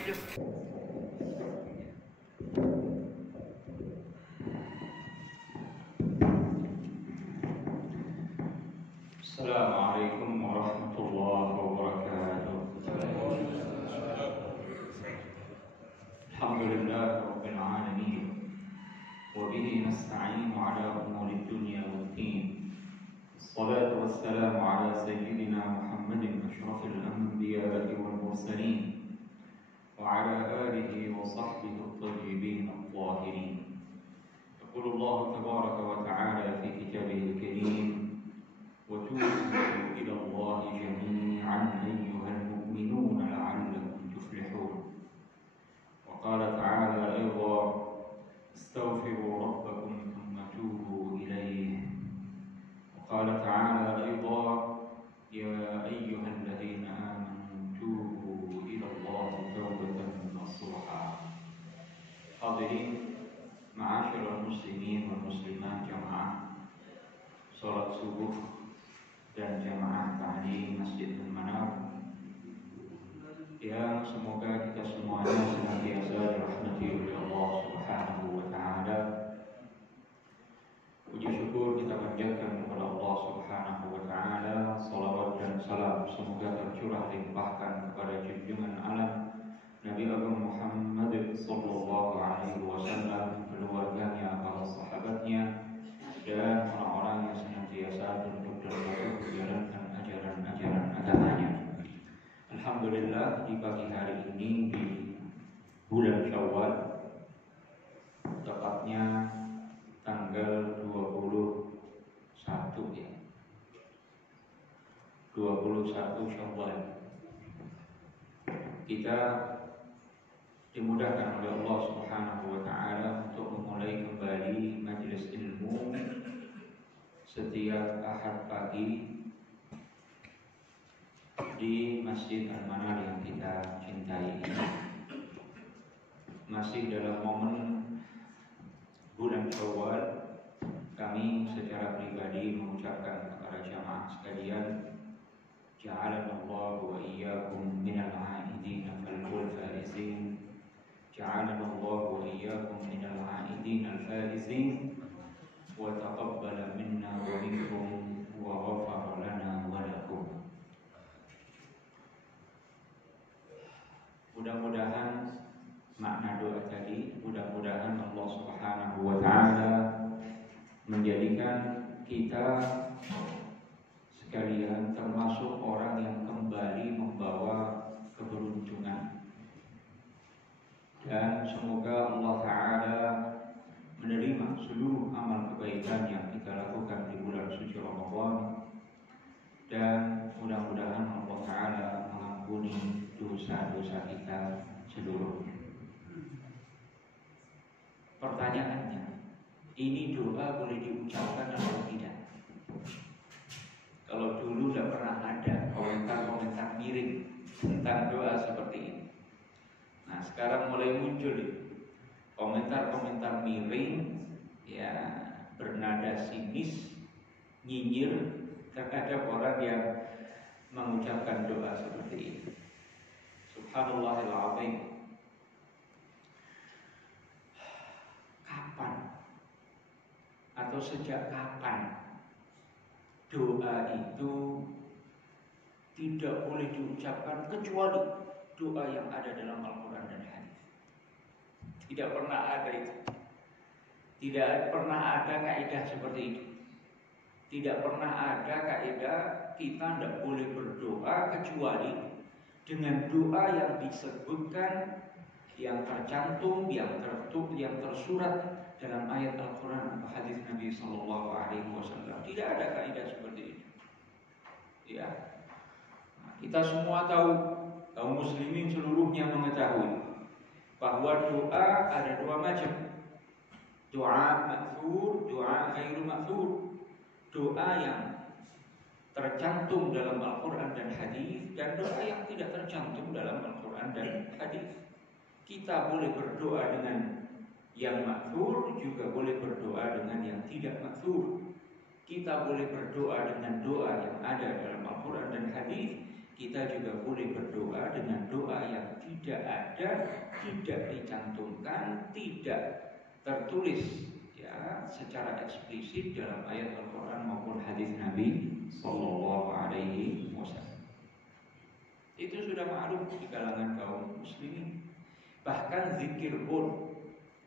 Assalamualaikum warahmatullahi wabarakatuh. Alhamdulillah rabbil alamin. Wa bihi nasta'inu ala umuri dunya waddin. Wassalatu wassalamu ala sayyidina Muhammadin asyrafil anbiya'i wal mursalin wa ala alihi wa sahbihi at-tayyibin at-tahirin. Yaqulu Allah tabaraka wa ta'ala fi kitabihil karim وتوبوا إلى الله جميعا أيها المؤمنون لعلكم تفلحون. وقال تعالى أيضا استغفروا ربكم ثم توبوا إليه. وقال تعالى أيضا يا أيها الذين آمنوا توبوا إلى الله توبة نصوحا. حاضرين معاشر المسلمين والمسلمات جماعة salat subuh dan jamaah ta'lim Masjid Al-Manar yang semoga kita semuanya senantiasa dirahmati oleh Allah Subhanahu wa taala. Puji syukur kita panjatkan kepada Allah Subhanahu wa taala, salawat dan salam semoga tercurah limpahkan kepada junjungan alam Nabi Agung Muhammad sallallahu alaihi wasallam, keluarganya, para sahabatnya dan orang-orang yang senantiasa tunduk dan patuh menjalankan ajaran-ajaran agamanya. Alhamdulillah di pagi hari ini di bulan Syawal, tepatnya tanggal 21 ya. 21 Syawal. Kita dimudahkan oleh Allah Subhanahu wa taala untuk memulai kembali majelis ilmu setiap Ahad pagi di Masjid Al-Manar yang kita cintai ini. Masih dalam momen bulan Syawal, kami secara pribadi mengucapkan kepada jamaah sekalian, ja'alanallahu wa iyyakum minal 'aidin fal faizin. جعلنا الله وإياكم من العائدين الفائزين وتقبل منا ومنكم وغفر لنا ولكم. Mudah-mudahan makna doa tadi, mudah-mudahan Allah Subhanahu wa taala menjadikan kita sekalian termasuk orang yang kembali membawa keberuntungan. Dan semoga Allah Ta'ala menerima seluruh amal kebaikan yang kita lakukan di bulan suci Ramadan. Dan mudah-mudahan Allah Ta'ala mengampuni dosa-dosa kita seluruhnya. Pertanyaannya, ini doa boleh diucapkan atau tidak? Kalau dulu tidak pernah ada komentar-komentar miring tentang doa seperti ini. Nah, sekarang mulai muncul komentar-komentar miring ya, bernada sinis, nyinyir terhadap orang yang mengucapkan doa seperti ini. Subhanallahil azim. Kapan atau sejak kapan doa itu tidak boleh diucapkan kecuali doa yang ada dalam Al-Quran dan hadis? Tidak pernah ada itu. Tidak pernah ada kaidah seperti itu. Tidak pernah ada kaidah kita tidak boleh berdoa kecuali dengan doa yang disebutkan, yang tercantum, yang tersurat dalam ayat Al-Quran atau hadis Nabi Sallallahu Alaihi Wasallam. Tidak ada kaidah seperti itu. Ya, nah, kita semua tahu. Kaum muslimin seluruhnya mengetahui bahwa doa ada dua macam. Doa ma'thur, doa ghairu ma'thur. Doa yang tercantum dalam Al-Quran dan hadis, dan doa yang tidak tercantum dalam Al-Quran dan hadis. Kita boleh berdoa dengan yang ma'thur, juga boleh berdoa dengan yang tidak ma'thur. Kita boleh berdoa dengan doa yang ada dalam Al-Quran dan hadis. Kita juga boleh berdoa dengan doa yang tidak ada tidak dicantumkan, tidak tertulis ya secara eksplisit dalam ayat Al-Quran maupun hadis Nabi Sallallahu Alaihi Wasallam. Itu sudah ma'ruf di kalangan kaum muslimin. Bahkan zikir pun,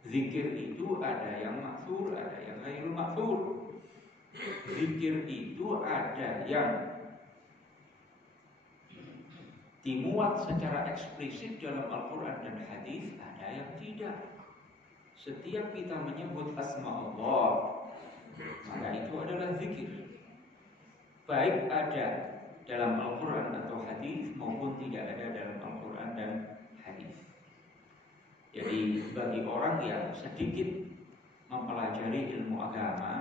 zikir itu ada yang maksur, ada yang ghairul maksur. Zikir itu ada yang dimuat secara eksplisit dalam Al-Quran dan hadis, ada yang tidak. Setiap kita menyebut asma Allah, maka itu adalah zikir. Baik ada dalam Al-Quran atau hadis maupun tidak ada dalam Al-Quran dan hadis. Jadi bagi orang yang sedikit mempelajari ilmu agama,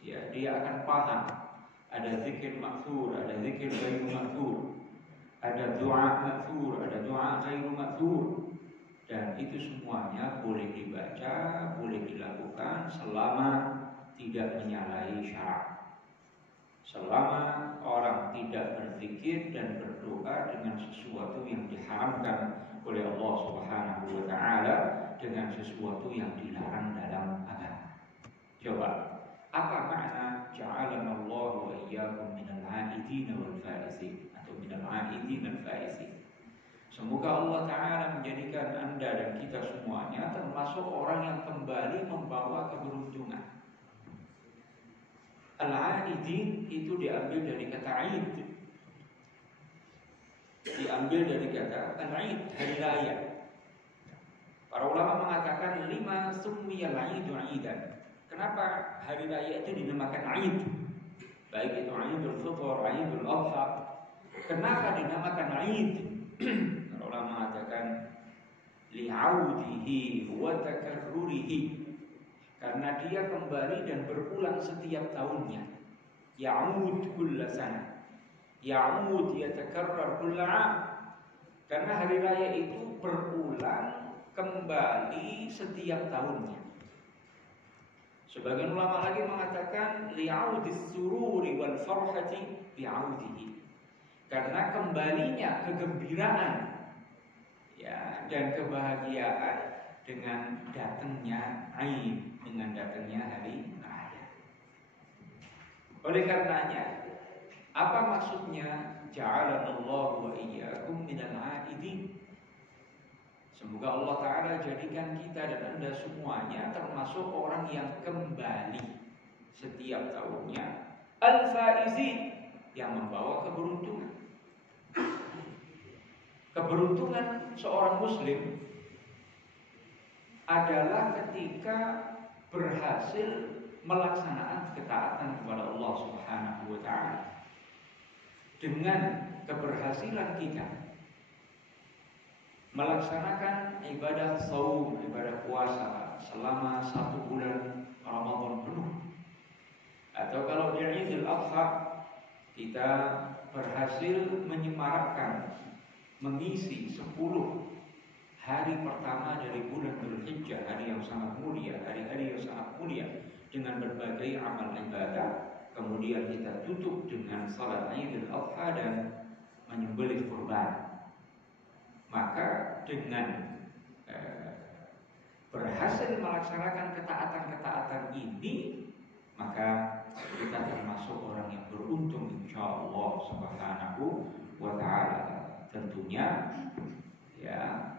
ya dia akan paham ada zikir maksur, ada zikir ghairu maksur, ada doa maksur, ada doa ghairu maksur. Dan itu semuanya boleh dibaca, boleh dilakukan selama tidak menyalahi syarak. Selama orang tidak berzikir dan berdoa dengan sesuatu yang diharamkan oleh Allah Subhanahu wa taala, dengan sesuatu yang dilarang dalam agama. Coba, apa makna ja'alana Allah wa iyyakum minal 'aidin wal faizin atau minal 'aidin wal faizin? Semoga Allah Ta'ala menjadikan Anda dan kita semuanya termasuk orang yang kembali membawa keberuntungan. Al-'aidin itu diambil dari kata 'id. Diambil dari kata al-'id, hari raya. Para ulama mengatakan lima summiyal 'idu 'idan. Kenapa hari raya itu dinamakan 'id? Baik itu 'idul fitr, 'idul adha. Kenapa dinamakan 'id? Ulama mengatakan li'audihi wa takarrurihi, karena dia kembali dan berulang setiap tahunnya. Ya'ud kulla sana, ya'ud yatakarrar kulla 'am. Karena hari raya itu berulang kembali setiap tahunnya. Sebagian ulama lagi mengatakan li'audis sururi wal farhati bi'audihi, karena kembalinya kegembiraan ya dan kebahagiaan dengan datangnya Aid, dengan datangnya hari raya. Oleh karenanya, apa maksudnya ja'alanallahu wa iyyakum minal 'aidin? Semoga Allah Ta'ala jadikan kita dan Anda semuanya termasuk orang yang kembali setiap tahunnya, al-faizin, yang membawa keberuntungan. Keberuntungan seorang muslim adalah ketika berhasil melaksanakan ketaatan kepada Allah Subhanahu wa taala. Dengan keberhasilan kita melaksanakan ibadah shaum, ibadah puasa selama 1 bulan Ramadan penuh, atau kalau di Idul Adha kita berhasil menyemarakkan mengisi 10 hari pertama dari bulan Dzulhijjah, hari yang sangat mulia, hari-hari yang sangat mulia, dengan berbagai amal ibadah. Kemudian kita tutup dengan salat Idul Adha dan menyembelih kurban. Maka dengan berhasil melaksanakan ketaatan-ketaatan ini, maka kita termasuk orang yang beruntung insyaallah Subhanahu wa taala. Tentunya ya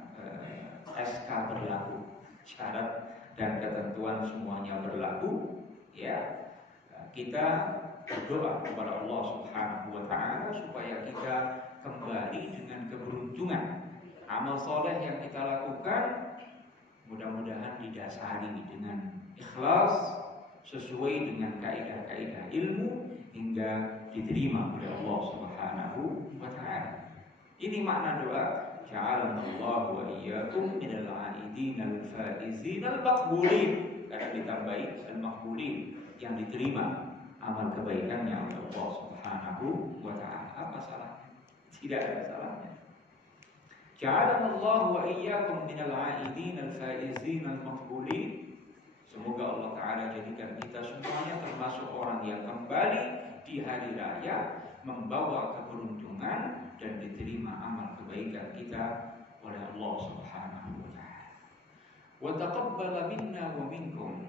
SK berlaku, syarat dan ketentuan semuanya berlaku. Ya, kita berdoa kepada Allah Subhanahu wa taala supaya kita kembali dengan keberuntungan. Amal soleh yang kita lakukan mudah-mudahan didasari dengan ikhlas, sesuai dengan kaidah-kaidah ilmu, hingga diterima oleh Allah Subhanahu wa taala. Ini makna doa ja'alanallahu wa iyyakum minal 'aidin al-faizin al-maqbulin. Karena ditambahi al-maqbulin, yang diterima amal kebaikannya oleh Allah Subhanahu wa taala. Apa salahnya? Tidak ada salahnya. Ja'alanallahu wa iyyakum minal 'aidin al-faizin al-maqbulin. Semoga Allah Ta'ala jadikan kita semuanya termasuk orang yang kembali di hari raya membawa keberuntungan dan diterima amal kebaikan kita oleh Allah Subhanahu wa taala. Wa taqabbala minna wa minkum.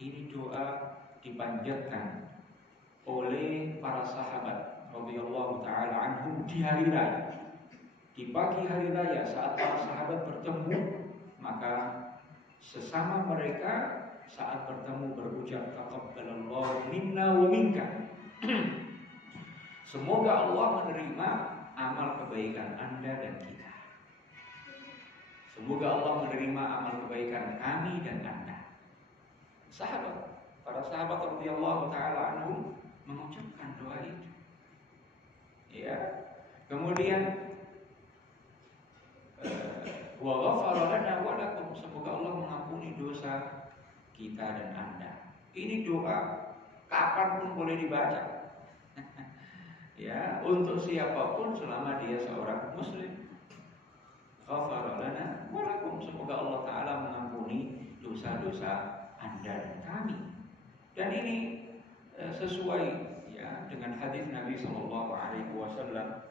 Ini doa dipanjatkan oleh para sahabat radhiyallahu taala anhum di hari raya. Di pagi hari raya saat para sahabat bertemu, maka sesama mereka saat bertemu berucap taqabbalallahu minna wa minka. Semoga Allah menerima amal kebaikan Anda dan kita. Semoga Allah menerima amal kebaikan kami dan Anda. Sahabat, para sahabat radhiyallahu taala anhum mengucapkan doa itu. Ya. Kemudian wa ghafara lana wa lakum, semoga Allah mengampuni dosa kita dan Anda. Ini doa kapanpun boleh dibaca. Ya, untuk siapapun selama dia seorang muslim. Ghafara lana wa lakum, semoga Allah taala mengampuni dosa-dosa Anda dan kami. Dan ini sesuai ya dengan hadis Nabi sallallahu alaihi wasallam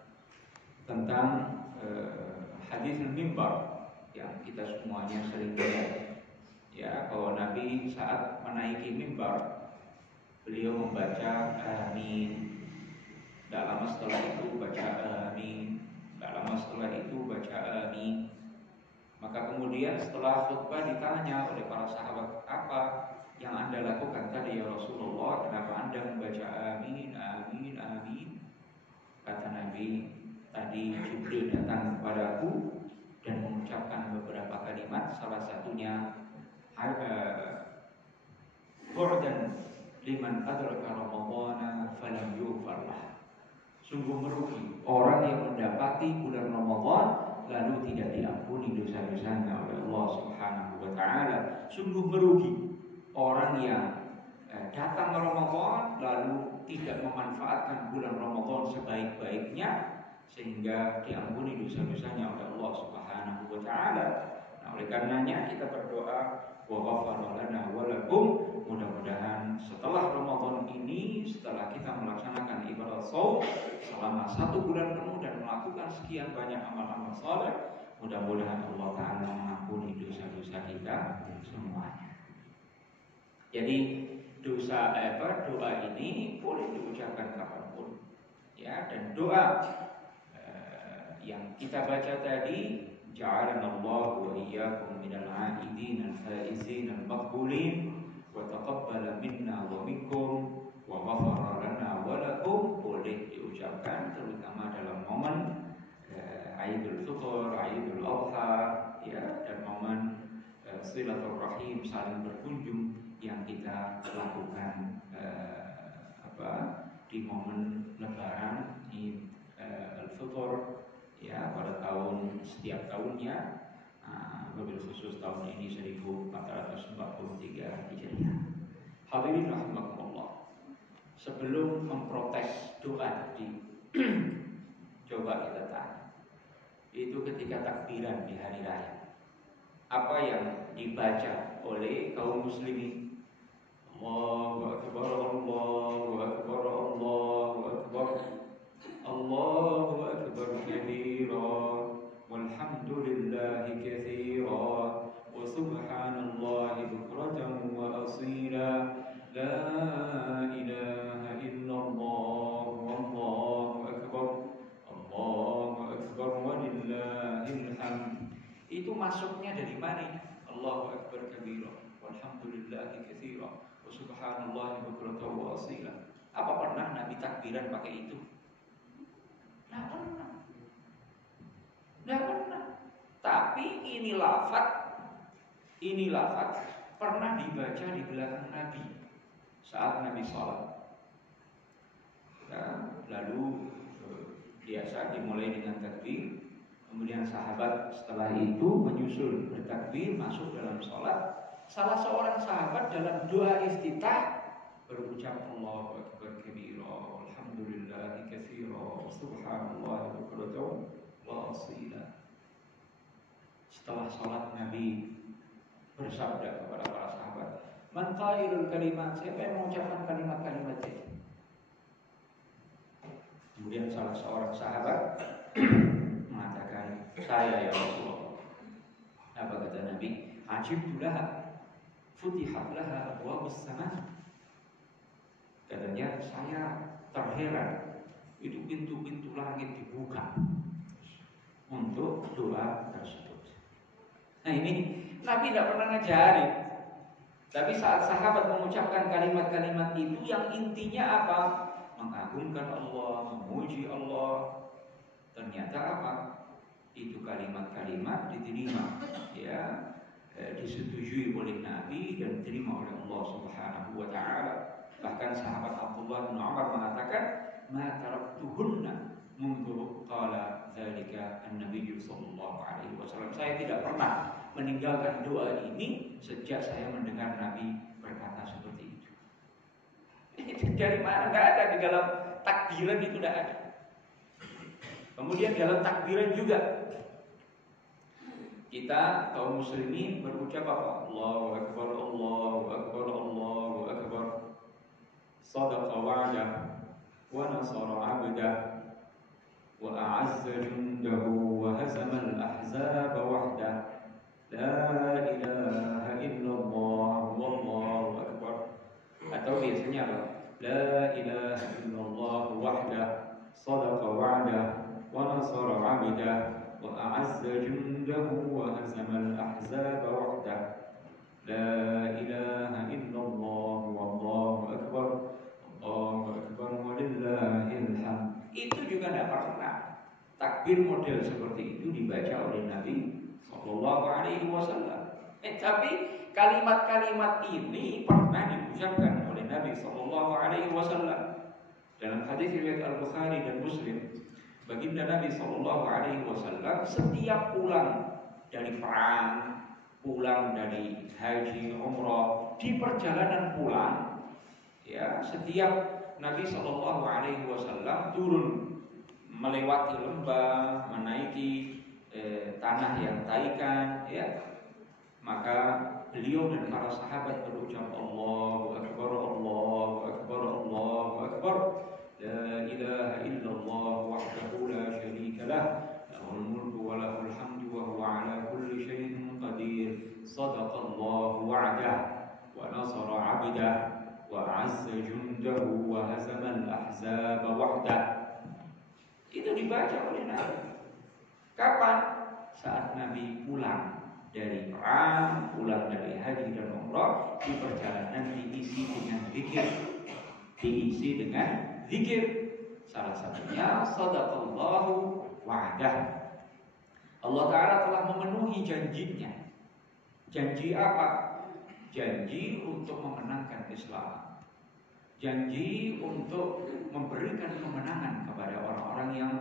tentang hadis mimbar yang kita semuanya sering dengar. Ya, bahwa Nabi saat menaiki mimbar beliau membaca amin. Tidak lama setelah itu baca amin. Tidak lama setelah itu baca amin. Maka kemudian setelah khutbah ditanya oleh para sahabat, apa yang Anda lakukan tadi ya Rasulullah? Kenapa Anda membaca amin, amin, amin? Kata Nabi, tadi Jibril datang kepadaku dan mengucapkan beberapa kalimat, salah satunya Qur'an liman adraka Ramadhana falam yughfar lah. Sungguh merugi orang yang mendapati bulan Ramadan lalu tidak diampuni dosa-dosanya oleh Allah Subhanahu wa taala. Sungguh merugi orang yang datang Ramadan lalu tidak memanfaatkan bulan Ramadan sebaik-baiknya sehingga diampuni dosa-dosanya oleh Allah Subhanahu wa taala. Nah, oleh karenanya kita berdoa wa ghafara lana wa lakum. Mudah-mudahan setelah Ramadan ini, setelah kita melaksanakan ibadah shaum selama 1 bulan penuh dan melakukan sekian banyak amal-amal saleh, mudah-mudahan Allah taala mengampuni dosa-dosa kita semuanya. Jadi doa ini boleh diucapkan kapanpun, ya. Dan doa yang kita baca tadi, ja'alanallahu wa iyyakum minal 'aidin al-faizin al-maqbulin wa taqabbala minna wa minkum wa ghafara lana wa lakum, boleh diucapkan terutama dalam momen Aidul Fitr, Aidul Adha, ya, dan momen silaturahim, saling berkunjung yang kita lakukan di momen Lebaran Al-Fitr, ya, pada setiap tahunnya, wabil khusus tahun ini 1443 Hijriah. Hadirin rahimakumullah. Sebelum memprotes doa tadi, coba kita tanya, itu ketika takbiran di hari raya, apa yang dibaca oleh kaum muslimin? Allahu akbar, Allahu akbar, Allahu akbar, Allahu akbar kabira, walhamdulillahi katsira, wa subhanallahi bukratan wa asila, la ilaha illallah, wallahu akbar, Allahu akbar walillahil hamd. Itu masuknya dari mana? Allahu akbar kabira, walhamdulillahi katsira, wa subhanallahi bukratan wa asila. Apa pernah Nabi takbiran pakai itu? Tidak pernah. Tapi ini lafaz pernah dibaca di belakang Nabi saat Nabi sholat. Ya, lalu biasa dimulai dengan takbir, kemudian sahabat setelah itu menyusul bertakbir masuk dalam sholat. Salah seorang sahabat dalam doa iftitah berucap Allahu akbar kabira, alhamdulillahi katsira, subhanallahi bukratan wa asila. Setelah sholat Nabi bersabda kepada para sahabat, man qailul kalimat, siapa yang mengucapkan kalimat-kalimat ini? Kemudian salah seorang sahabat mengatakan, saya ya Rasulullah. Apa kata Nabi? Ajibtu laha futihat laha abwabus sama. Katanya saya terheran, itu pintu-pintu langit dibuka untuk doa tersebut. Nah ini Nabi tidak pernah ngajarin, tapi saat sahabat mengucapkan kalimat-kalimat itu yang intinya apa? Mengagungkan Allah, memuji Allah. Ternyata apa? Itu kalimat-kalimat diterima, ya, disetujui oleh Nabi dan diterima oleh Allah Subhanahu wa taala. Bahkan sahabat Abdullah bin Umar mengatakan, "Ma taraktuhunna mundu qala dzalika an-nabiy sallallahu alaihi wasallam." Saya tidak pernah meninggalkan doa ini sejak saya mendengar Nabi berkata seperti itu. Dari mana? Enggak ada di dalam takbiran, itu tidak ada. Kemudian dalam takbiran juga kita kaum muslimin berucap apa? Allahu akbar, Allahu akbar, Allahu akbar. Sadaqa wa'dah wa nasara 'abdah wa a'azza jundahu wa hazama al-ahzaba wahdah. La ilaha illallah wallahu akbar. Atau biasanya apa? La ilaha illallah wahdah sadaqa wa'dah wa nasara 'abdah wa a'azza jundahu wa hazama al-ahzaba wahdah. La ilaha illallah wallahu akbar. Allahu akbar walillahil hamd. Itu juga tidak pernah takbir model seperti itu dibaca oleh Nabi sallallahu alaihi wasallam. Tapi kalimat-kalimat ini pernah diucapkan oleh Nabi sallallahu alaihi wasallam. Dalam hadis riwayat Al-Bukhari dan Muslim, baginda Nabi sallallahu alaihi wasallam setiap pulang dari perang, pulang dari haji, umrah, di perjalanan pulang, ya, setiap Nabi sallallahu alaihi wasallam turun melewati lembah, menaiki tanah yang taikan, ya, maka beliau dan para sahabat berucap Allahu akbar, Allahu akbar, Allahu akbar. La ilaha illallah wahdahu la syarika lah, lahul mulku wa lahul hamdu wa huwa ala kulli syai'in qadir. Sadaqallahu wa'dah wa nasara 'abdah wa 'azza jundahu wa hazama al-ahzaba wahdah. Itu dibaca oleh Nabi. Kapan? Saat Nabi pulang dari perang, pulang dari haji dan umrah, di perjalanan diisi dengan zikir. Diisi dengan zikir. Salah satunya sadaqallahu wa'dah. Allah Ta'ala telah memenuhi janjinya. Janji apa? Janji untuk memenangkan Islam. Janji untuk memberikan kemenangan kepada orang-orang yang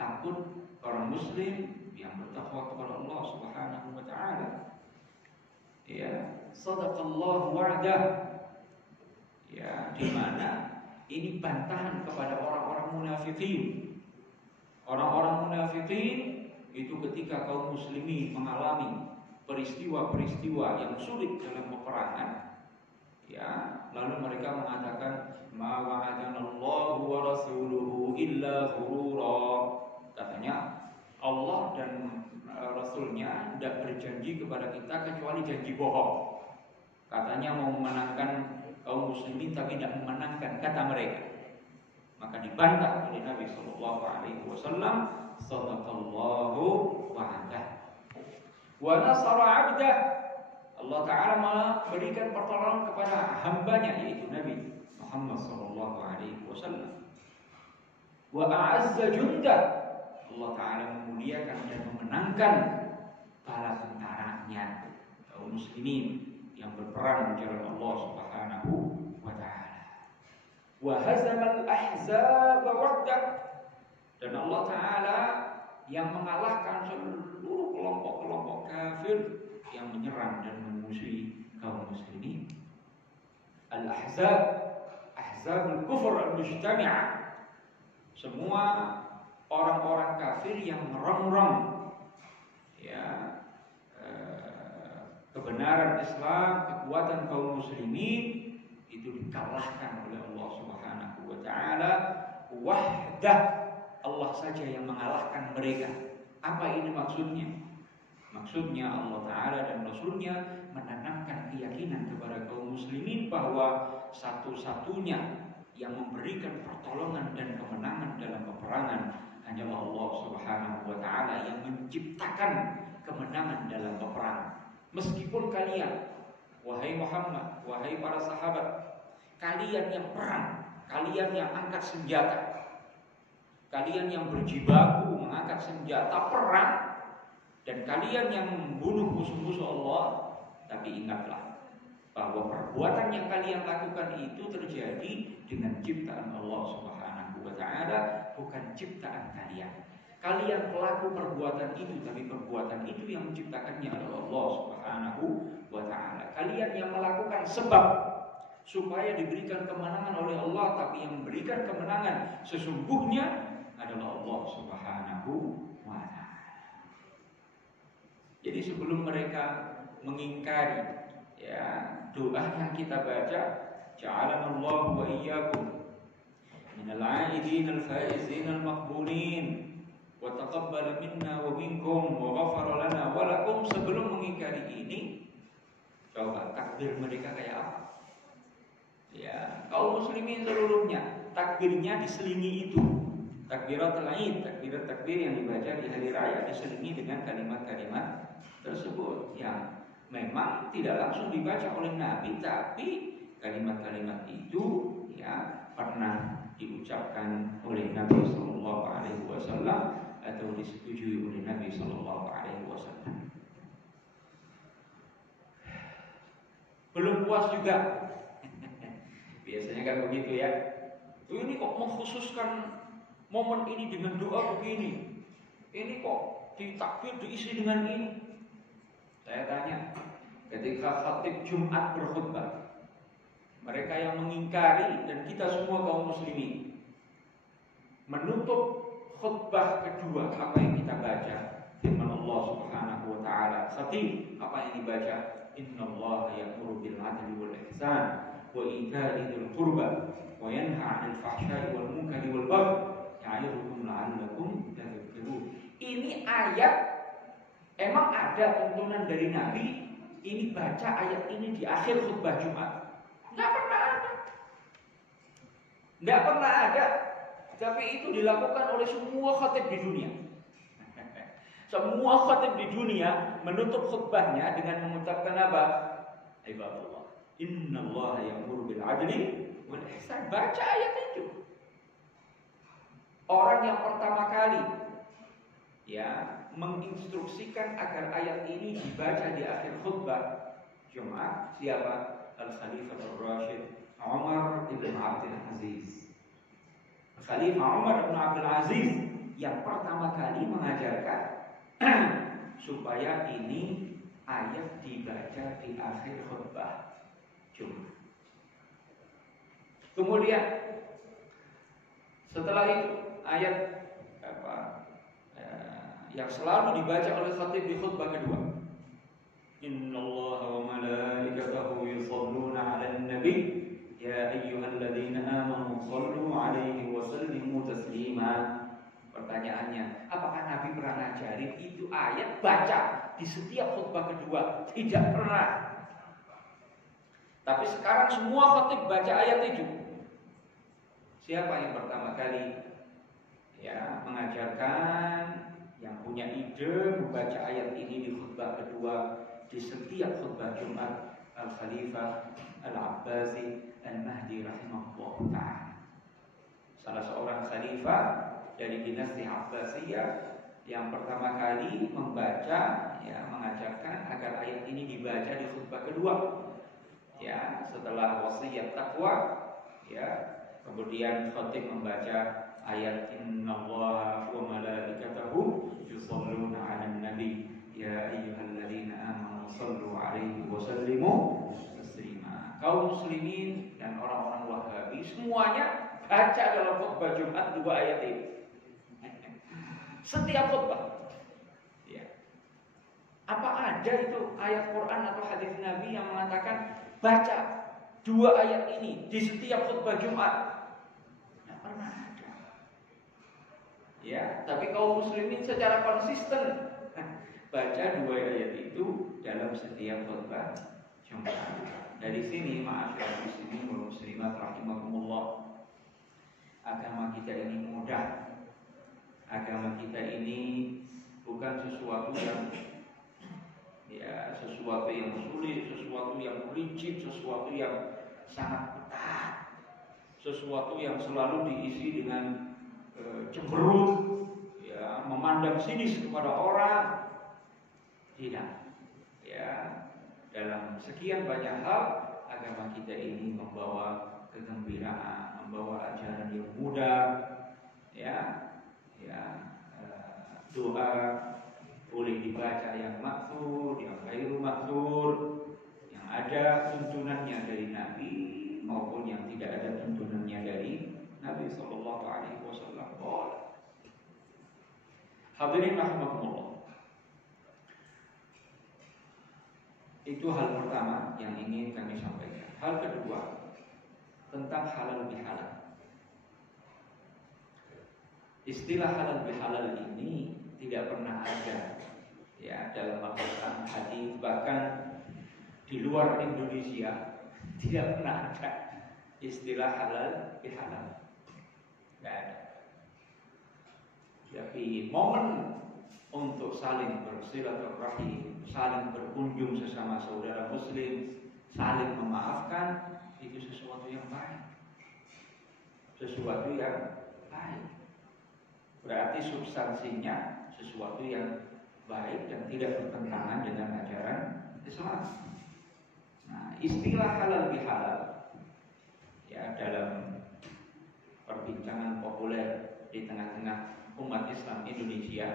takut, orang muslim yang bertakwa kepada Allah Subhanahu wa taala. Ya, sadaqallahu wa'dah. Ya, di mana ini bantahan kepada orang-orang munafikin. Orang-orang munafikin itu ketika kaum muslimin mengalami peristiwa-peristiwa yang sulit dalam peperangan, ya, lalu mereka mengatakan ma wa'adanallahu wa rasuluhu illa ghurura. Katanya Allah dan Rasulnya tidak berjanji kepada kita kecuali janji bohong. Katanya mau memenangkan kaum muslimin tapi tidak memenangkan, kata mereka. Maka dibantah oleh Nabi sallallahu alaihi wasallam, sadaqallahu wa'adah wa nasara 'abdah. Allah Ta'ala memberikan pertolongan kepada hambanya, yaitu Nabi Muhammad sallallahu alaihi wasallam. Wa a'azza jundah. Allah Ta'ala memuliakan dan memenangkan para tentaranya, kaum muslimin yang berperang di jalan Allah Subhanahu wa taala. Wa hazamal ahzab wahdah. Dan Allah Ta'ala yang mengalahkan seluruh kelompok-kelompok kafir yang menyerang dan memusuhi kaum muslimin. Al-ahzab, ahzabul kufur al-mujtami'ah. Semua orang-orang kafir yang merongrong, ya, kebenaran Islam, kekuatan kaum muslimin itu dikalahkan oleh Allah Subhanahu wa taala. Wahdah, Allah saja yang mengalahkan mereka. Apa ini maksudnya? Maksudnya Allah Ta'ala dan Rasulnya menanamkan keyakinan kepada kaum muslimin bahwa satu-satunya yang memberikan pertolongan dan kemenangan dalam peperangan hanyalah Allah Subhanahu wa Ta'ala yang menciptakan kemenangan dalam peperangan. Meskipun kalian, wahai Muhammad, wahai para sahabat, kalian yang perang, kalian yang angkat senjata, kalian yang berjibaku mengangkat senjata perang, dan kalian yang membunuh musuh-musuh Allah, tapi ingatlah bahwa perbuatan yang kalian lakukan itu terjadi dengan ciptaan Allah Subhanahu wa Ta'ala, bukan ciptaan kalian. Kalian pelaku perbuatan itu, tapi perbuatan itu yang menciptakannya adalah Allah Subhanahu wa Ta'ala. Kalian yang melakukan sebab supaya diberikan kemenangan oleh Allah, tapi yang memberikan kemenangan sesungguhnya adalah Allah Subhanahu wa Ta'ala. Jadi sebelum mereka mengingkari doa yang kita baca, ja'alanallahu wa iyyakum minal 'aidin al-faizin al-maqbulin wa taqabbala minna wa minkum wa ghafara lana wa lakum, sebelum mengingkari ini, coba takbir mereka kayak apa? Ya, kaum muslimin seluruhnya takbirnya diselingi itu. Takbiratul Aid, takbir yang dibaca di hari raya diselingi dengan kalimat-kalimat tersebut yang memang tidak langsung dibaca oleh Nabi, tapi kalimat-kalimat itu pernah diucapkan oleh Nabi Sallallahu Alaihi Wasallam atau disetujui oleh Nabi Sallallahu Alaihi Wasallam. Belum puas juga, biasanya kan begitu ya. Ini kok mengkhususkan momen ini dengan doa begini, ini kok ditakbir diisi dengan ini. Saya tanya, ketika khatib Jumat berkhutbah, mereka yang mengingkari dan kita semua kaum muslimin, menutup khutbah kedua apa yang kita baca, firman Allah Subhanahu wa Ta'ala. Khatib apa yang dibaca? Innallaha ya'muru bil 'adli wal ihsan wa ita'i dzil qurba wa yanha 'anil fahsya'i wal munkari wal baghi ya'idukum la'allakum tadhakkarun. Ini ayat emang ada tuntunan dari Nabi ini baca ayat ini di akhir khutbah Jumat? Enggak pernah ada. Enggak pernah ada. Tapi itu dilakukan oleh semua khatib di dunia. Semua khatib di dunia menutup khutbahnya dengan mengucapkan apa? Ibadallah, innallaha ya'muru bil 'adli wal ihsan. Baca ayat itu. Orang yang pertama kali menginstruksikan agar ayat ini dibaca di akhir khutbah Jumat siapa? Al-Khalifah Ar-Rasyid Umar ibn Abdul Aziz. Khalifah Umar ibn Abdul Aziz yang pertama kali mengajarkan supaya ini ayat dibaca di akhir khutbah Jumat. Kemudian setelah itu ayat yang selalu dibaca oleh khatib di khutbah kedua, innallaha wa malaikatahu yusholluna 'alan nabi ya ayyuhalladzina amanu shallu 'alaihi wa sallimu taslima. Pertanyaannya, apakah Nabi pernah ngajarin itu ayat baca di setiap khutbah kedua? Tidak pernah. Tapi sekarang semua khatib baca ayat itu. Siapa yang pertama kali mengajarkan, yang punya ide membaca ayat ini di khutbah kedua di setiap khutbah Jumat? Al-Khalifah Al-Abbasi Al-Mahdi rahimahullah ta'ala. Salah seorang khalifah dari dinasti Abbasiyah yang pertama kali membaca, mengajarkan agar ayat ini dibaca di khutbah kedua. Setelah wasiat takwa, kemudian khatib membaca ayat innallaha wa malaikatahu yusholluna 'alan nabi ya ayyuhalladzina amanu shallu 'alaihi wa sallimu taslima. Kaum muslimin dan orang-orang Wahabi semuanya baca dalam khutbah Jumat dua ayat ini. Setiap khutbah. Apa ada itu ayat Quran atau hadis Nabi yang mengatakan baca dua ayat ini di setiap khutbah Jumat? Tidak pernah ada. Ya, tapi kaum muslimin secara konsisten baca dua ayat itu dalam setiap khutbah Jumat. Dari sini ma'asyiral muslimin wal muslimat rahimakumullah, agama kita ini mudah. Agama kita ini bukan sesuatu yang sulit, sesuatu yang rigid, sesuatu yang sangat ketat, sesuatu yang selalu diisi dengan cemberut, ya, memandang sinis kepada orang. Tidak, ya, dalam sekian banyak hal agama kita ini membawa kegembiraan, membawa ajaran yang mudah, ya, doa boleh dibaca yang maksur, yang ghairu maksur, yang ada tuntunannya dari Nabi maupun yang tidak ada tuntunannya dari Nabi Sallallahu Alaihi Wasallam. Hadirin rahimakumullah. Itu hal pertama yang ingin kami sampaikan. Hal kedua tentang halal bihalal. Istilah halal bihalal ini tidak pernah ada, ya, dalam Al-Quran, hadis, bahkan di luar Indonesia tidak pernah ada istilah halal bihalal. Tidak ada. Tapi momen untuk saling bersilaturahim, saling berkunjung sesama saudara muslim, saling memaafkan, itu sesuatu yang baik. Sesuatu yang baik. Berarti substansinya sesuatu yang baik dan tidak bertentangan dengan ajaran Islam. Nah, istilah halal bihalal, ya, dalam perbincangan populer di tengah-tengah umat Islam Indonesia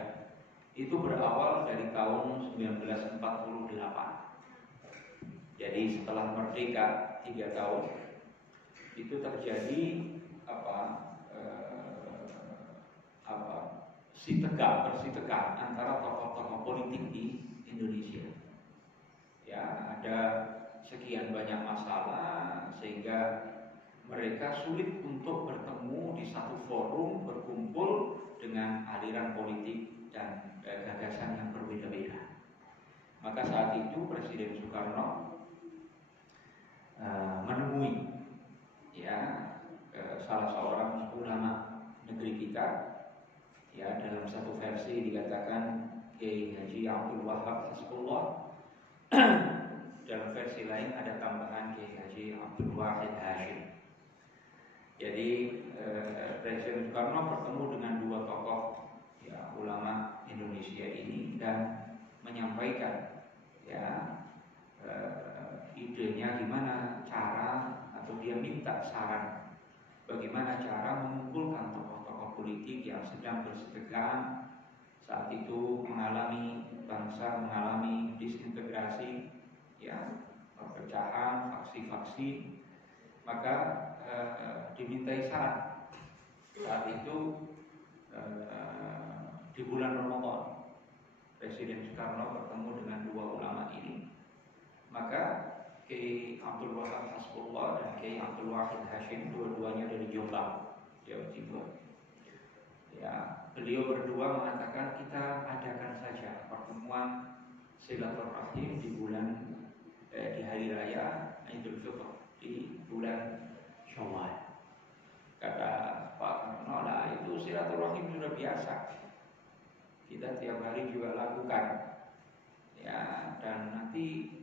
itu berawal dari tahun 1948. Jadi setelah merdeka 3 tahun itu terjadi bersitegang antara tokoh-tokoh politik di Indonesia. Ya, ada sekian banyak masalah sehingga mereka sulit untuk bertemu di satu forum, berkumpul dengan aliran politik dan gagasan yang berbeda-beda. Maka saat itu Presiden Soekarno menemui, ya, salah seorang ulama negeri kita, ya, dalam satu versi dikatakan Kiai Haji Abdul Wahab Hasbullah, dalam versi lain ada tambahan Kiai Haji Abdul Wahid Hashim. Jadi Presiden Soekarno bertemu dengan dua tokoh, ya, ulama Indonesia ini dan menyampaikan, ya, idenya gimana cara, atau dia minta saran bagaimana cara mengumpulkan tokoh-tokoh politik yang sedang bersitegang saat itu, bangsa mengalami disintegrasi, ya, perpecahan, faksi-faksi. Maka dimintai saran. Saat itu di bulan Ramadan, Presiden Soekarno bertemu dengan dua ulama ini. Maka Kiai Abdul Wahab Hasbullah dan Kiai Abdul Wahid Hashim, dua-duanya dari Jombang, Jawa Timur. Ya, beliau berdua mengatakan kita adakan saja pertemuan silaturahim di bulan di hari raya Idul Fitri di bulan Syawal. Kata Pak Karno, lah itu silaturahim sudah biasa, kita tiap hari juga lakukan, ya, dan nanti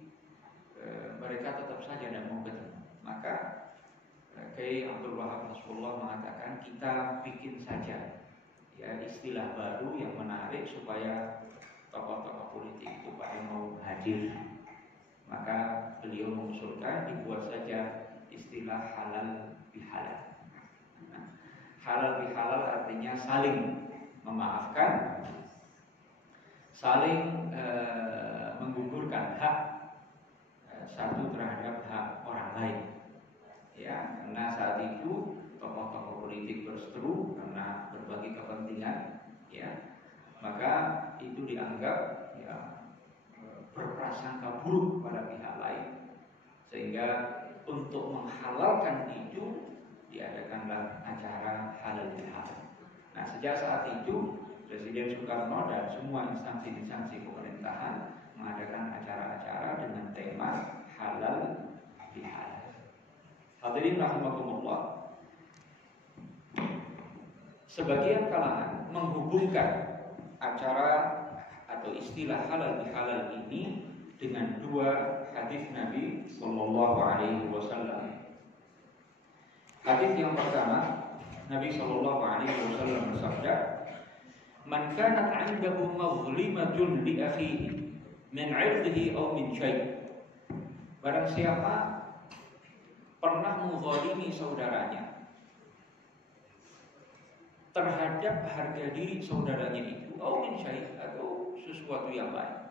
mereka tetap saja tidak mau ketemu. Maka Kiai Abdul Wahab Nasrullah mengatakan kita bikin saja, ya, istilah baru yang menarik supaya tokoh-tokoh politik itu pada mau hadir. Maka beliau mengusulkan dibuat saja istilah halal bihalal. Nah, halal bihalal artinya saling memaafkan, saling menggugurkan hak satu terhadap hak orang lain, ya, karena saat itu tokoh-tokoh politik berseteru karena berbagai kepentingan, ya, maka itu dianggap, ya, berprasangka buruk pada pihak lain, sehingga untuk menghalalkan itu diadakanlah acara halal bihalal. Nah, sejak saat itu Presiden Soekarno dan semua instansi-instansi pemerintahan mengadakan acara-acara dengan tema halal bihalal. Hadirin rahimakumullah. Sebagian kalangan menghubungkan acara atau istilah halal bihalal ini dengan dua hadis Nabi Sallallahu Alaihi Wasallam. Hadis yang pertama, Nabi Sallallahu Alaihi Wasallam bersabda, "Man kanat 'indahu mazlimatun li akhihi min 'irdihi aw min syai'." Barang siapa pernah menzalimi saudaranya terhadap harga diri saudaranya itu, aw min syai', atau sesuatu yang lain,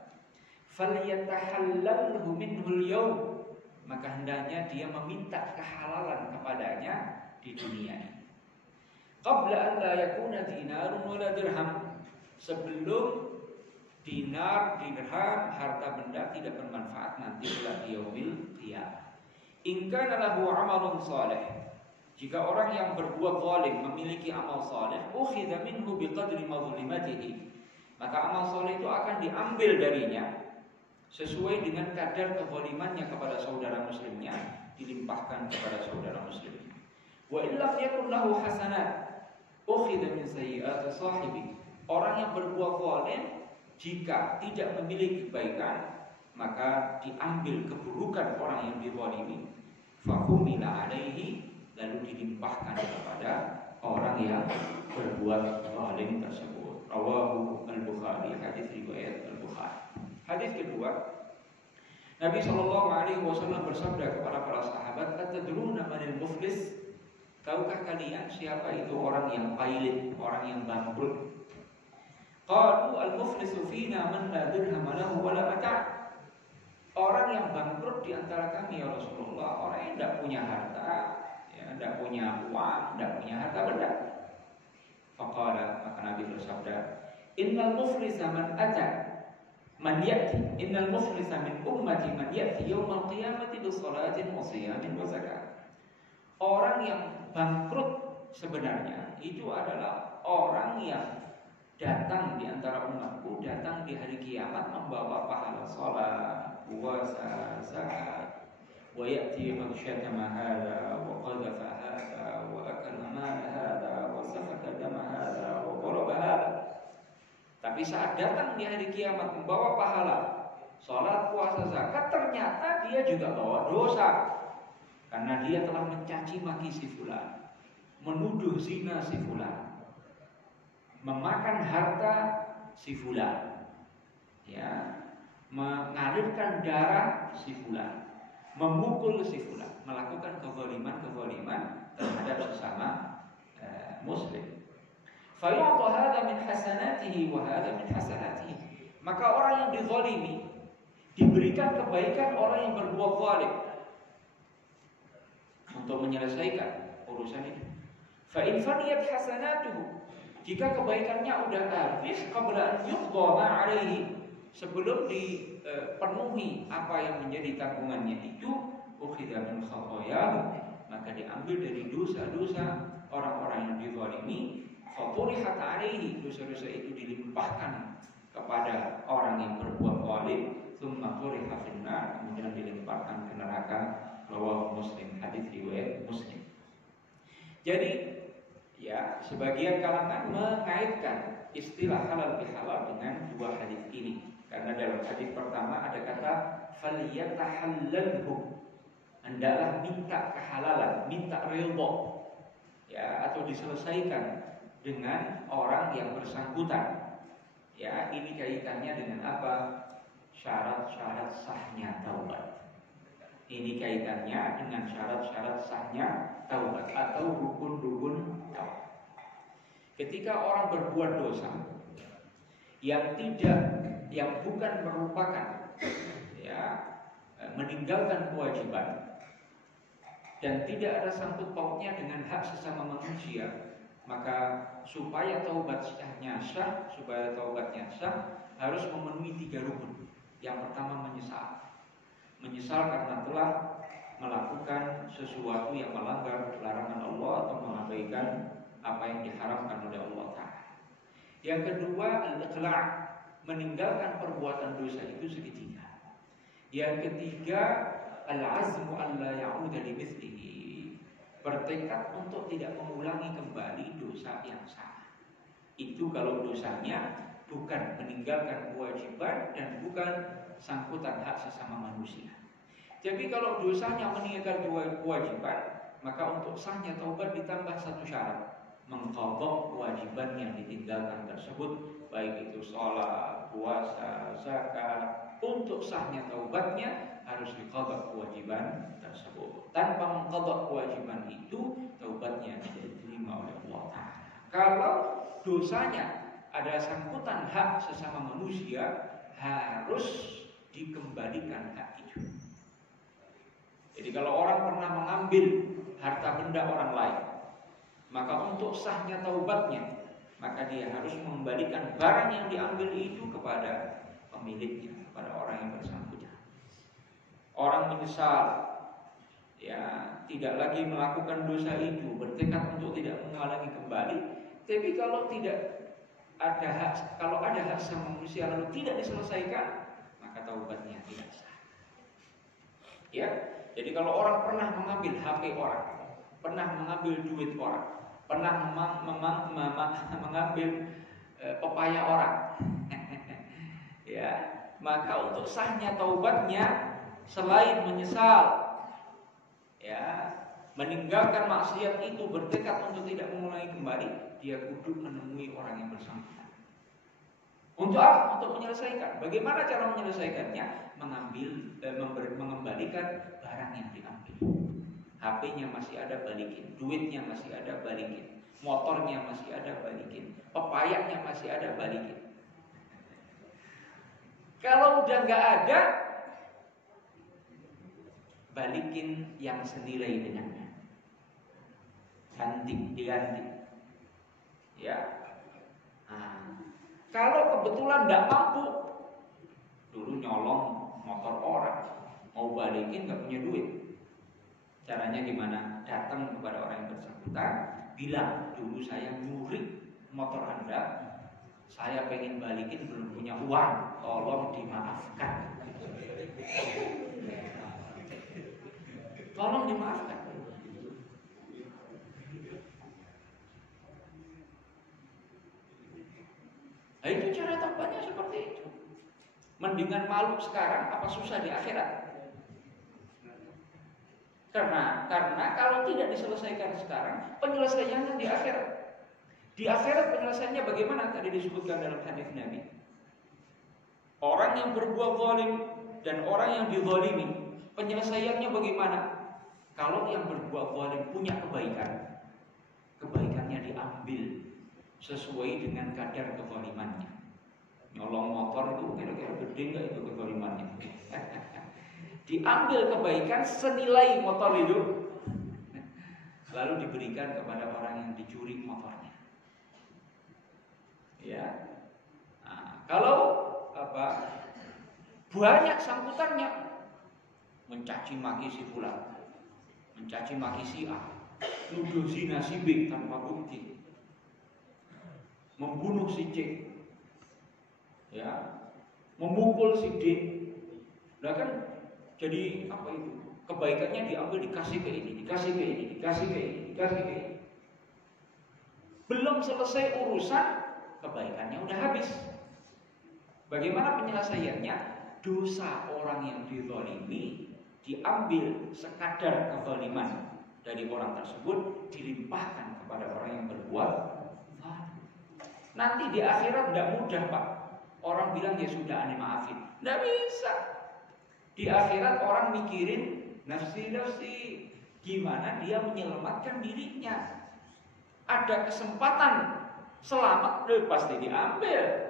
falyatahallalhu minhu al-yawm, maka hendaknya dia meminta kehalalan kepadanya di dunia ini. Qabla an la yakuna dinarun wala dirham, sebelum dinar, dirham, harta benda tidak bermanfaat nanti di yaumil qiyamah. In kana lahu 'amalun salih, jika orang yang berbuat zalim memiliki amal saleh, ukhidha minhu biqadri mazlimatihi, maka amal saleh itu akan diambil darinya sesuai dengan kadar kezalimannya kepada saudara muslimnya, dilimpahkan kepada saudara muslim. Wa illam yakun lahu hasanat ukhidha min sayyi'ati sahibi, orang yang berbuat zalim jika tidak memiliki kebaikan, maka diambil keburukan orang yang dizalimi, fahumila alaihi, lalu dilimpahkan kepada orang yang berbuat zalim tersebut. Rawahu al-Bukhari, hadis riwayat al-Bukhari. Hadis kedua, Nabi Shallallahu Alaihi Wasallam bersabda kepada para sahabat, "Atadruna manil muflis?" Tahukah kalian siapa itu orang yang pailit, orang yang bangkrut? Qalu al-muflisu fina man la dirham lahu wa la mata'. Orang yang bangkrut di antara kami ya Rasulullah, orang yang tidak punya harta, ya, tidak punya uang, tidak punya harta benda. Faqala, maka Nabi bersabda, "Innal muflisa man ata man ya'ti, innal muflisa min ummati man ya'ti yaumal qiyamati bi shalatin wa siyamin wa zakat." Orang yang bangkrut sebenarnya itu adalah orang yang datang di antara umatku, datang di hari kiamat membawa pahala salat, puasa, zakat, wa ya'ti man syatama hadza wa qadhafa hadza wa akala mal hadza wa safaka dama hadza wa daraba hadza. Tapi saat datang di hari kiamat membawa pahala salat, puasa, zakat, ternyata dia juga bawa dosa, karena dia telah mencaci maki si fulan, menuduh zina si fulan, memakan harta si fulan, ya, mengalirkan darah si fulan, memukul si fulan, melakukan kezaliman terhadap sesama muslim. Fayu'ta hadza min hasanatihi wa hadza min hasanatihi. Maka orang yang dizalimi diberikan kebaikan orang yang berbuat zalim untuk menyelesaikan urusan itu. Fa in faniyat hasanatuhu, jika kebaikannya udah habis, qabla an yuqda ma alaihi, sebelum dipenuhi apa yang menjadi tanggungannya itu, ukhidha min khatayahu, maka diambil dari dosa-dosa orang-orang yang dizalimi, faturihat alaihi, dosa-dosa itu dilimpahkan kepada orang yang berbuat zalim, tsumma turiha finnar, kemudian dilimpahkan ke neraka. Rawahu Muslim, hadis riwayat Muslim. Jadi ya, sebagian kalangan mengaitkan istilah halal bihalal dengan dua hadis ini, karena dalam hadis pertama ada kata falyatahallalhu, hendaklah minta kehalalan, minta ridha, ya, atau diselesaikan dengan orang yang bersangkutan. Ya, ini kaitannya dengan apa? Syarat-syarat sahnya taubat. Ini kaitannya dengan syarat-syarat sahnya taubat atau rukun-rukun taubat. Ketika orang berbuat dosa yang bukan merupakan, ya, meninggalkan kewajiban dan tidak ada sangkut pautnya dengan hak sesama manusia, maka supaya taubatnya sah, harus memenuhi 3 rukun. Yang pertama menyesal karena telah melakukan sesuatu yang melanggar larangan Allah atau mengabaikan apa yang diharamkan oleh Allah Ta'ala. Yang kedua, al-iqla', meninggalkan perbuatan dosa itu segitiga. Yang ketiga, al-azmu alla ya'uda limithlihi, bertekad untuk tidak mengulangi kembali dosa yang sama. Itu kalau dosanya bukan meninggalkan kewajiban dan bukan sangkutan hak sesama manusia. Jadi kalau dosanya meninggalkan kewajiban, maka untuk sahnya taubat ditambah satu syarat, mengqadha kewajiban yang ditinggalkan tersebut, baik itu sholat, puasa, zakat. Untuk sahnya taubatnya harus diqadha kewajiban tersebut. Tanpa mengqadha kewajiban itu, taubatnya tidak diterima oleh Allah Ta'ala. Kalau dosanya ada sangkutan hak sesama manusia, harus dikembalikan hak itu. Jadi kalau orang pernah mengambil harta benda orang lain, maka untuk sahnya taubatnya, maka dia harus mengembalikan barang yang diambil itu kepada pemiliknya, kepada orang yang bersangkutan. Orang menyesal, ya, tidak lagi melakukan dosa itu, bertekad untuk tidak mengulangi kembali. Tapi kalau ada hak sama manusia lalu tidak diselesaikan, maka taubatnya tidak sah. Ya, jadi kalau orang pernah mengambil HP orang, pernah mengambil duit orang, pernah mengambil pepaya orang, ya, maka untuk sahnya taubatnya selain menyesal, ya, meninggalkan maksiat itu, bertekad untuk tidak mengulangi kembali, dia kudu menemui orang yang bersangkutan. Untuk apa? Untuk menyelesaikan. Bagaimana cara menyelesaikannya? Mengembalikan barang yang diambil. HP-nya masih ada, balikin. Duitnya masih ada, balikin. Motornya masih ada, balikin. Pepayanya masih ada, balikin. Kalau udah nggak ada, balikin yang senilai dengannya. Diganti. Ya. Nah, kalau kebetulan nggak mampu, dulu nyolong motor orang, mau balikin nggak punya duit. Caranya gimana? Datang kepada orang yang bersangkutan, bilang, dulu saya nyuri motor Anda, saya pengen balikin belum punya uang, tolong dimaafkan. Tolong dimaafkan. Nah, itu cara taubatnya seperti itu. Mendingan malu sekarang apa susah di akhirat. Karena kalau tidak diselesaikan sekarang, penyelesaiannya di akhirat. Di akhirat penyelesaiannya bagaimana? Tadi disebutkan dalam hadis Nabi. Orang yang berbuat zalim dan orang yang dizalimi, penyelesaiannya bagaimana? Kalau yang berbuat zalim punya kebaikan, kebaikannya diambil sesuai dengan kadar kezalimannya. Nyolong motor itu kira-kira gede nggak itu kezalimannya? Diambil kebaikan senilai motor itu, lalu diberikan kepada orang yang dicuri motornya. Ya, nah, kalau banyak sangkutannya, mencaci maki si fulan, mencaci maki si A, nuduh zina si B tanpa bukti, membunuh si C, ya, memukul si D. Nah kan jadi apa itu? Kebaikannya diambil, dikasih ke ini, dikasih ke ini, dikasih ke ini, dikasih ke ini. Belum selesai urusan, kebaikannya udah habis. Bagaimana penyelesaiannya? Dosa orang yang dizalimi diambil sekadar kezaliman dari orang tersebut, dilimpahkan kepada orang yang berbuat zalim. Nanti di akhirat tidak mudah, Pak. Orang bilang ya sudah, aneh maafin. Tidak bisa. Di akhirat orang mikirin nafsi-nafsi, gimana dia menyelamatkan dirinya. Ada kesempatan selamat, pasti diambil.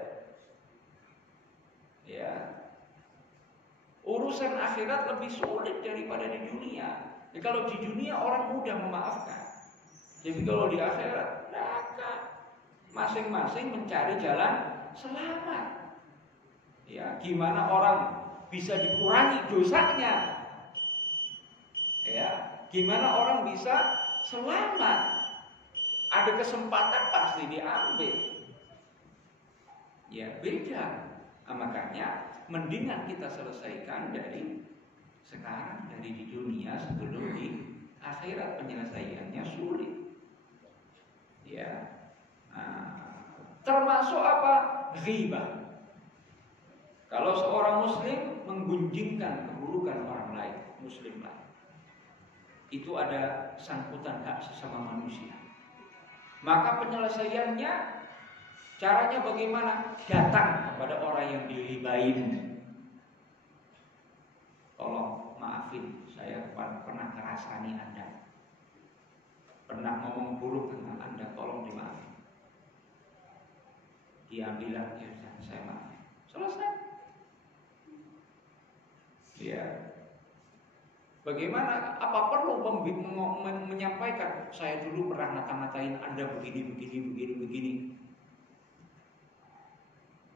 Ya, urusan akhirat lebih sulit daripada di dunia. Ya, kalau di dunia orang mudah memaafkan, jadi kalau di akhirat, neraka. Masing-masing mencari jalan selamat. Ya, gimana orang bisa dikurangi dosanya? Ya, gimana orang bisa selamat? Ada kesempatan pasti diambil. Ya beda. Nah, makanya mendingan kita selesaikan dari sekarang, dari di dunia sebelum di akhirat penyelesaiannya sulit. Ya. Nah, termasuk apa? Ghibah. Kalau seorang muslim menggunjingkan keburukan orang lain, muslim lain, itu ada sangkutan hak sesama manusia. Maka penyelesaiannya caranya bagaimana? Datang kepada orang yang diribain. Tolong maafin, saya pernah ngerasani Anda, pernah ngomong buruk tentang Anda, tolong dimaafin. Dia bilang, ya saya maafin. Selesai. Ya. Bagaimana? Apa perlu menyampaikan saya dulu pernah ngata-ngatain Anda begini.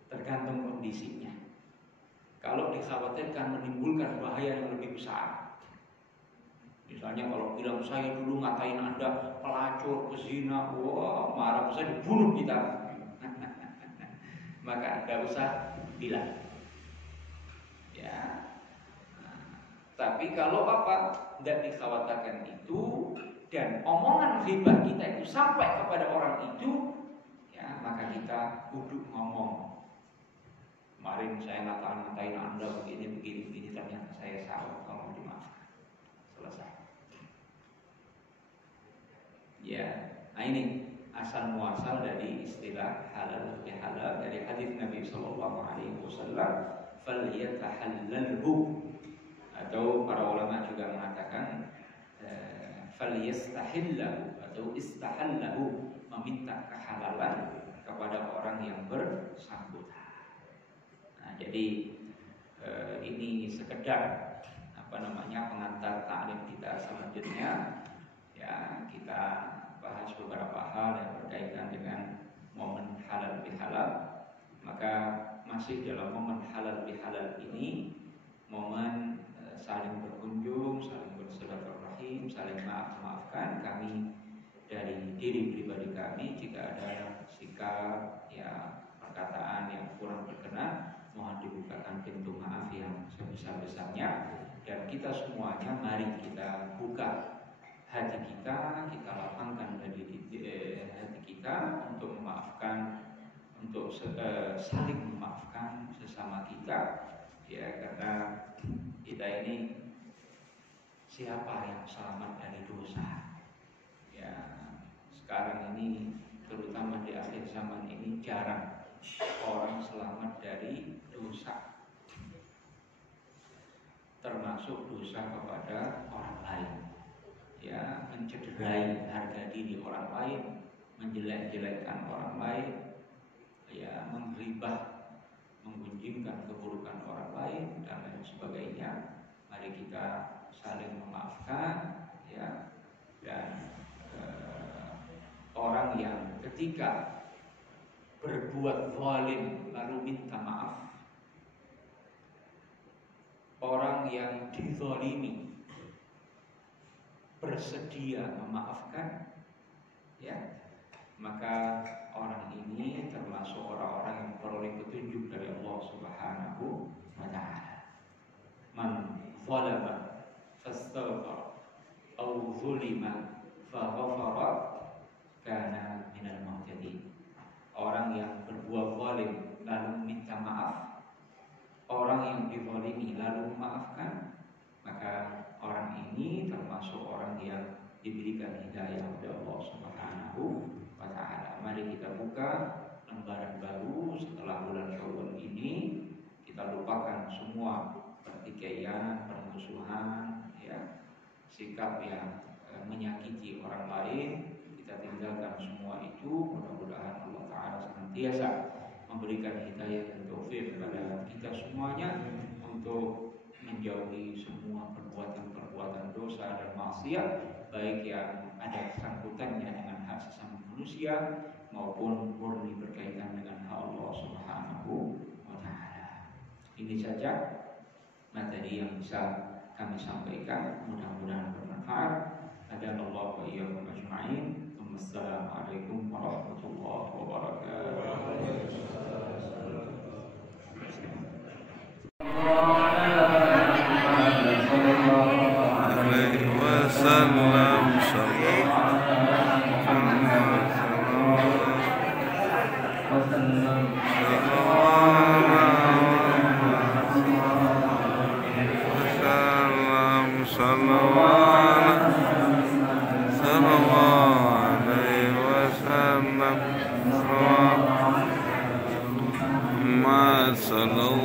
Tergantung kondisinya. Kalau dikhawatirkan menimbulkan bahaya yang lebih besar, misalnya kalau bilang saya dulu ngatain Anda pelacur, pezina, wah marah bisa dibunuh kita, maka nggak usah bilang. Ya. Tapi kalau apa tidak dikhawatirkan itu dan omongan ghibah kita itu sampai kepada orang itu, ya maka kita kudu ngomong. Kemarin saya ngatain Anda begini, ternyata saya salah, tolong dimaafkan. Selesai. Ya, nah ini asal muasal dari istilah halal bihalal dari hadis Nabi Sallallahu Alaihi Wasallam, falyatahallalhu, atau para ulama juga mengatakan falyastahillahu atau istahallahu, meminta kehalalan kepada orang yang bersangkutan. Nah, jadi ini sekedar pengantar taklim kita selanjutnya. Ya, kita bahas beberapa hal yang berkaitan dengan momen halal bihalal. Maka masih dalam momen halal bihalal ini, momen saling berkunjung, saling bersilaturahim, saling maafkan. Kami dari diri pribadi kami, jika ada sikap ya perkataan yang kurang berkenan, mohon dibukakan pintu maaf yang sebesar-besarnya. Dan kita semuanya mari kita buka hati kita lapangkan dari hati kita untuk memaafkan, untuk saling memaafkan sesama kita. Ya, karena kita ini siapa yang selamat dari dosa? Ya, sekarang ini terutama di akhir zaman ini jarang orang selamat dari dosa, termasuk dosa kepada orang lain. Ya, mencederai harga diri orang lain, menjelek-jelekkan orang lain, ya, menggibah, menggunjingkan keburukan orang lain dan lain sebagainya. Mari kita saling memaafkan, ya. Dan orang yang ketika berbuat zalim lalu minta maaf, orang yang dizalimi bersedia memaafkan, ya, maka orang ini termasuk orang-orang yang peroleh petunjuk dari Allah Subhanahu wa Ta'ala. Man zalama fastaghfara aw zulima faghfara kana minal muhtadin. Orang yang berbuat zalim lalu minta maaf, orang yang dizalimi lalu memaafkan, maka orang ini termasuk orang yang diberikan hidayah oleh Allah Subhanahu wa Ta'ala. Mari kita buka lembaran baru setelah bulan Syawal ini. Kita lupakan semua pertikaian, permusuhan, ya, sikap yang menyakiti orang lain. Kita tinggalkan semua itu. Mudah-mudahan Allah Ta'ala senantiasa memberikan hidayah dan taufik kepada kita semuanya untuk menjauhi semua perbuatan-perbuatan dosa dan maksiat, baik yang ada sangkutannya dengan hak sesama manusia maupun murni berkaitan dengan hak Allah Subhanahu wa Ta'ala. Ini saja materi yang bisa kami sampaikan, mudah-mudahan bermanfaat. Hadana Allah wa iyyakum ajma'in. Assalamualaikum warahmatullahi wabarakatuh. Sallallahu